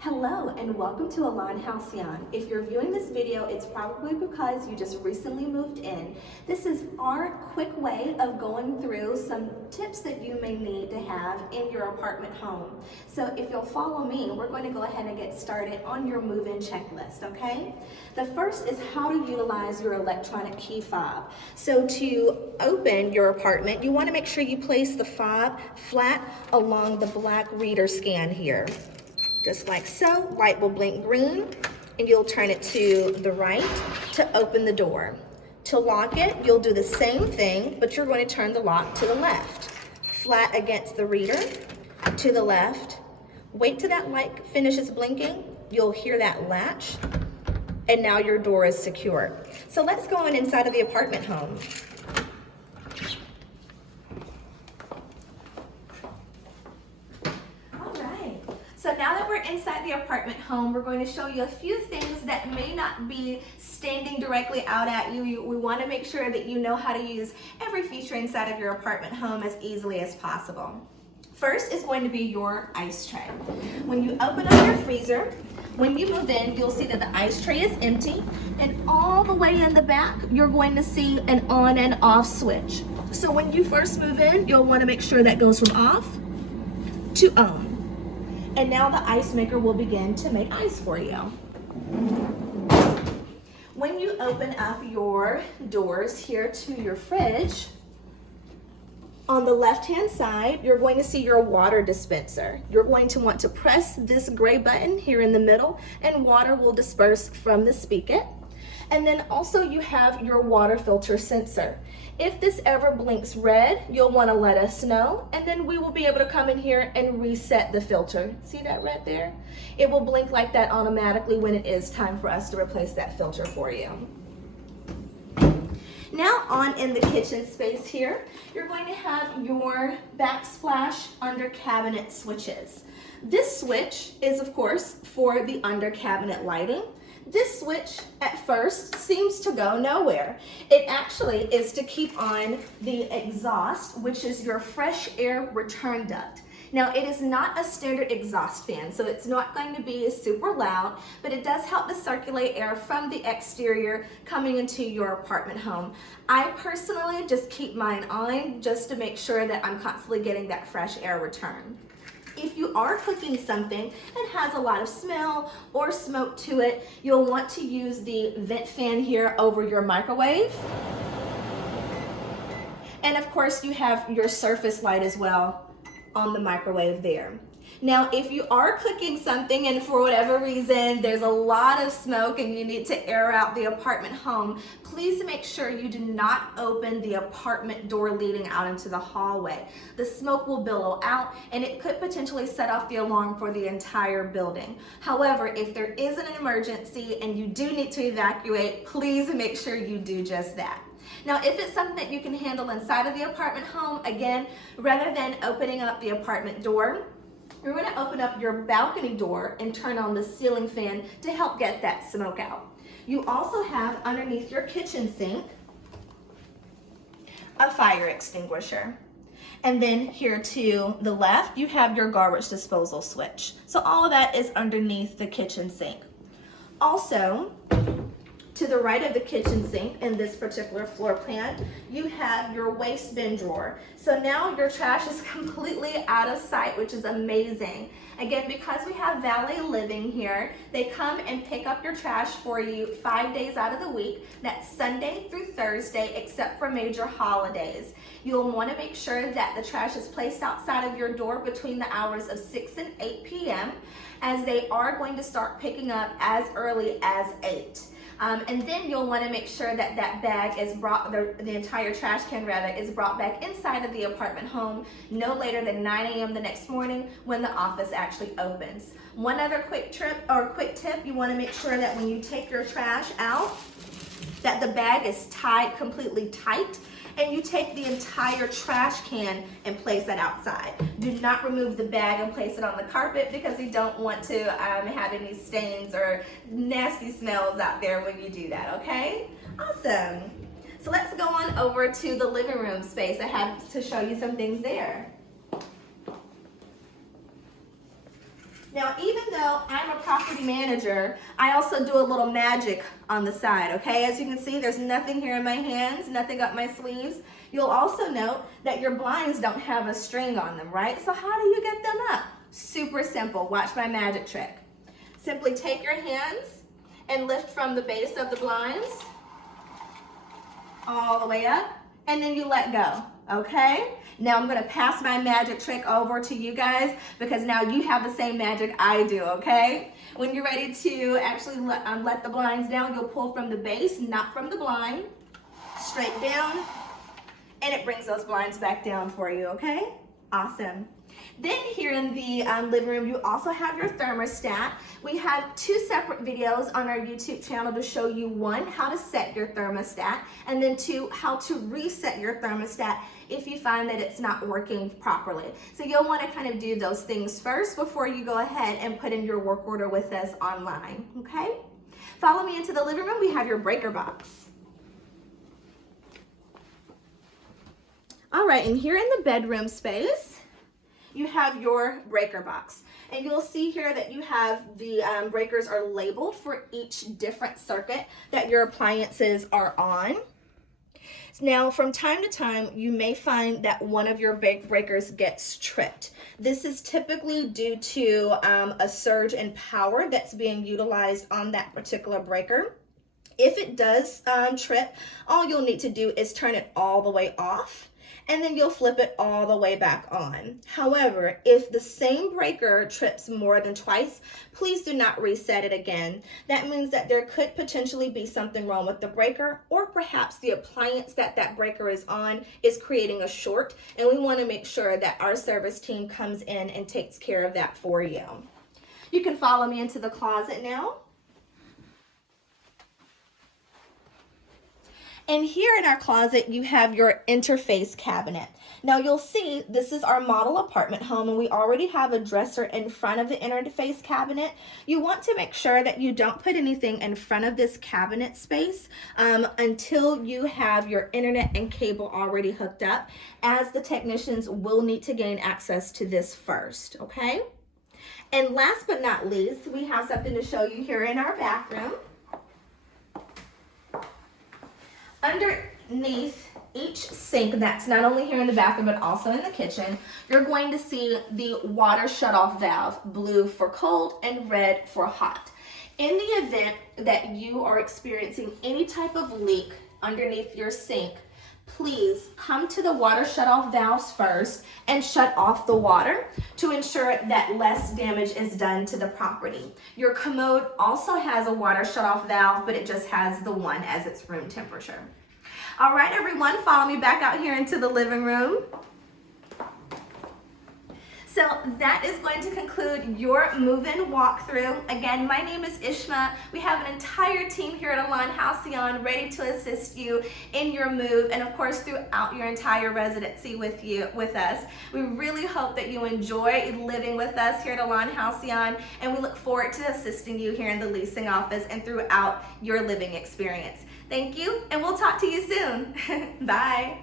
Hello and welcome to Elan Halcyon. If you're viewing this video, it's probably because you just recently moved in. This is our quick way of going through some tips that you may need to have in your apartment home. So if you'll follow me, we're going to go ahead and get started on your move-in checklist, okay? The first is how to utilize your electronic key fob. So to open your apartment, you want to make sure you place the fob flat along the black reader scan here. Just like so. Light will blink green and you'll turn it to the right to open the door. To lock it, you'll do the same thing, but you're going to turn the lock to the left. Flat against the reader, to the left. Wait till that light finishes blinking. You'll hear that latch, and now your door is secure. So let's go on inside of the apartment home. So now that we're inside the apartment home, we're going to show you a few things that may not be standing directly out at you. We want to make sure that you know how to use every feature inside of your apartment home as easily as possible. First is going to be your ice tray. When you open up your freezer, when you move in, you'll see that the ice tray is empty, and all the way in the back, you're going to see an on and off switch. So when you first move in, you'll want to make sure that goes from off to on. And now the ice maker will begin to make ice for you. When you open up your doors here to your fridge, on the left-hand side, you're going to see your water dispenser. You're going to want to press this gray button here in the middle, and water will disperse from the spigot. And then also you have your water filter sensor. If this ever blinks red, you'll want to let us know, and then we will be able to come in here and reset the filter. See that red there? It will blink like that automatically when it is time for us to replace that filter for you. Now on in the kitchen space here, you're going to have your backsplash under cabinet switches. This switch is of course for the under cabinet lighting. This switch at first seems to go nowhere. It actually is to keep on the exhaust, which is your fresh air return duct. Now it is not a standard exhaust fan, so it's not going to be super loud, but it does help to circulate air from the exterior coming into your apartment home. I personally just keep mine on just to make sure that I'm constantly getting that fresh air return. If you are cooking something that has a lot of smell or smoke to it, you'll want to use the vent fan here over your microwave. And of course you have your surface light as well on the microwave there. Now, if you are cooking something and for whatever reason there's a lot of smoke and you need to air out the apartment home, please make sure you do not open the apartment door leading out into the hallway. The smoke will billow out and it could potentially set off the alarm for the entire building. However, if there is an emergency and you do need to evacuate, please make sure you do just that. Now, if it's something that you can handle inside of the apartment home, again, rather than opening up the apartment door, you're going to open up your balcony door and turn on the ceiling fan to help get that smoke out. You also have underneath your kitchen sink a fire extinguisher. And then here to the left, you have your garbage disposal switch. So all of that is underneath the kitchen sink. Also, to the right of the kitchen sink in this particular floor plan, you have your waste bin drawer. So now your trash is completely out of sight, which is amazing. Again, because we have valet living here, they come and pick up your trash for you 5 days out of the week. That's Sunday through Thursday, except for major holidays. You'll want to make sure that the trash is placed outside of your door between the hours of 6 and 8 p.m. as they are going to start picking up as early as 8. And then you'll want to make sure that that bag is brought, the entire trash can rather, is brought back inside of the apartment home no later than 9 a.m. the next morning when the office actually opens. One other quick tip, you want to make sure that when you take your trash out, that the bag is tied completely tight, and you take the entire trash can and place that outside. Do not remove the bag and place it on the carpet because you don't want to have any stains or nasty smells out there when you do that, okay? Awesome. So let's go on over to the living room space. I have to show you some things there. Now, even though I'm a property manager, I also do a little magic on the side, okay? As you can see, there's nothing here in my hands, nothing up my sleeves. You'll also note that your blinds don't have a string on them, right? So how do you get them up? Super simple. Watch my magic trick. Simply take your hands and lift from the base of the blinds all the way up, and then you let go, okay? Now I'm gonna pass my magic trick over to you guys because now you have the same magic I do, okay? When you're ready to actually let the blinds down, you'll pull from the base, not from the blind, straight down, and it brings those blinds back down for you, okay? Awesome. Then here in the living room, you also have your thermostat. We have 2 separate videos on our YouTube channel to show you, 1, how to set your thermostat, and then 2, how to reset your thermostat if you find that it's not working properly. So you'll want to kind of do those things first before you go ahead and put in your work order with us online, okay? Follow me into the living room. We have your breaker box. All right, and here in the bedroom space, you have your breaker box. And you'll see here that you have the breakers are labeled for each different circuit that your appliances are on. Now, from time to time, you may find that one of your breakers gets tripped. This is typically due to a surge in power that's being utilized on that particular breaker. If it does trip, all you'll need to do is turn it all the way off, and then you'll flip it all the way back on. However, if the same breaker trips more than twice, please do not reset it again. That means that there could potentially be something wrong with the breaker, or perhaps the appliance that that breaker is on is creating a short, and we want to make sure that our service team comes in and takes care of that for you. You can follow me into the closet now. And here in our closet, you have your interface cabinet. Now you'll see this is our model apartment home, and we already have a dresser in front of the interface cabinet. You want to make sure that you don't put anything in front of this cabinet space until you have your internet and cable already hooked up, as the technicians will need to gain access to this first, okay? And last but not least, we have something to show you here in our bathroom. Underneath each sink that's not only here in the bathroom but also in the kitchen, you're going to see the water shutoff valve, blue for cold and red for hot. In the event that you are experiencing any type of leak underneath your sink, please come to the water shutoff valves first and shut off the water to ensure that less damage is done to the property. Your commode also has a water shutoff valve, but it just has the one as its room temperature. All right, everyone, follow me back out here into the living room. So that is going to conclude your move-in walkthrough. Again, my name is Ishma. We have an entire team here at Elan Halcyon ready to assist you in your move, and of course throughout your entire residency with us. We really hope that you enjoy living with us here at Elan Halcyon, and we look forward to assisting you here in the leasing office and throughout your living experience. Thank you, and we'll talk to you soon. Bye.